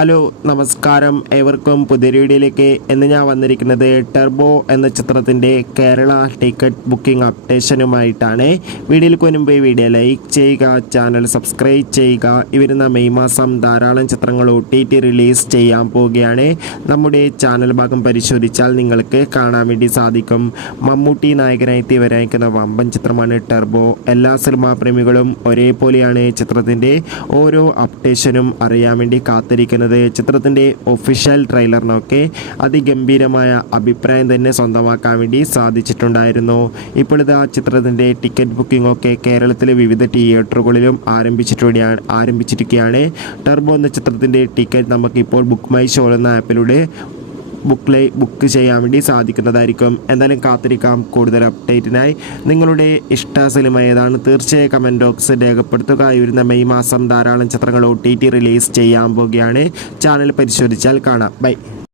Hello നമസ്കാരം. ഏവർക്കും പുതിയ വീഡിയോയിലേക്ക് ഇന്ന് ഞാൻ വന്നിരിക്കുന്നത് ടെർബോ എന്ന ചിത്രത്തിന്റെ കേരള ടിക്കറ്റ് ബുക്കിംഗ് അപ്ഡേഷനുമായിട്ടാണ്. വീഡിയോയിൽ മുൻപ് വീഡിയോ ലൈക്ക് ചെയ്യുക ചാനൽ സബ്സ്ക്രൈബ് ചെയ്യുക. ഇവരുന്ന വരുന്ന മെയ് മാസം ധാരാളം ചിത്രങ്ങൾ ഒ ടി ടി റിലീസ് ചെയ്യാൻ പോവുകയാണ്. നമ്മുടെ ചാനൽ ഭാഗം പരിശോധിച്ചാൽ നിങ്ങൾക്ക് കാണാൻ വേണ്ടി സാധിക്കും. മമ്മൂട്ടി നായകനായി തീവരായിക്കുന്ന വമ്പൻ ചിത്രമാണ് ടെർബോ. എല്ലാ സിനിമാ പ്രേമികളും ഒരേപോലെയാണ് ചിത്രത്തിന്റെ ഓരോ അപ്ഡേഷനും അറിയാൻ വേണ്ടി കാത്തിരിക്കുന്നത്. ചിത്രത്തിന്റെ ഒഫീഷ്യൽ ട്രെയിലറിനൊക്കെ അതിഗംഭീരമായ അഭിപ്രായം തന്നെ സ്വന്തമാക്കാൻ വേണ്ടി സാധിച്ചിട്ടുണ്ടായിരുന്നു. ഇപ്പോഴത്തെ ആ ചിത്രത്തിന്റെ ടിക്കറ്റ് ബുക്കിംഗ് ഒക്കെ കേരളത്തിലെ വിവിധ തിയേറ്ററുകളിലും ആരംഭിച്ചിട്ടുകൂടിയാണ് ആരംഭിച്ചിരിക്കുകയാണ്. ടർബോ എന്ന ചിത്രത്തിന്റെ ടിക്കറ്റ് നമുക്കിപ്പോൾ ബുക്ക് മൈ ഷോ എന്ന ആപ്പിലൂടെ ബുക്കിലെ ബുക്ക് ചെയ്യാൻ വേണ്ടി സാധിക്കുന്നതായിരിക്കും. എന്തായാലും കാത്തിരിക്കാം. കൂടുതൽ അപ്ഡേറ്റിനായി നിങ്ങളുടെ ഇഷ്ട സിനിമ ഏതാണ്? തീർച്ചയായും കമന്റ് ബോക്സ് രേഖപ്പെടുത്തുക. ഈ വരുന്ന മെയ് മാസം ധാരാളം ചിത്രങ്ങൾ ഒ ടി ടി റിലീസ് ചെയ്യാൻ പോവുകയാണ്. ചാനൽ പരിശോധിച്ചാൽ കാണാം. ബൈ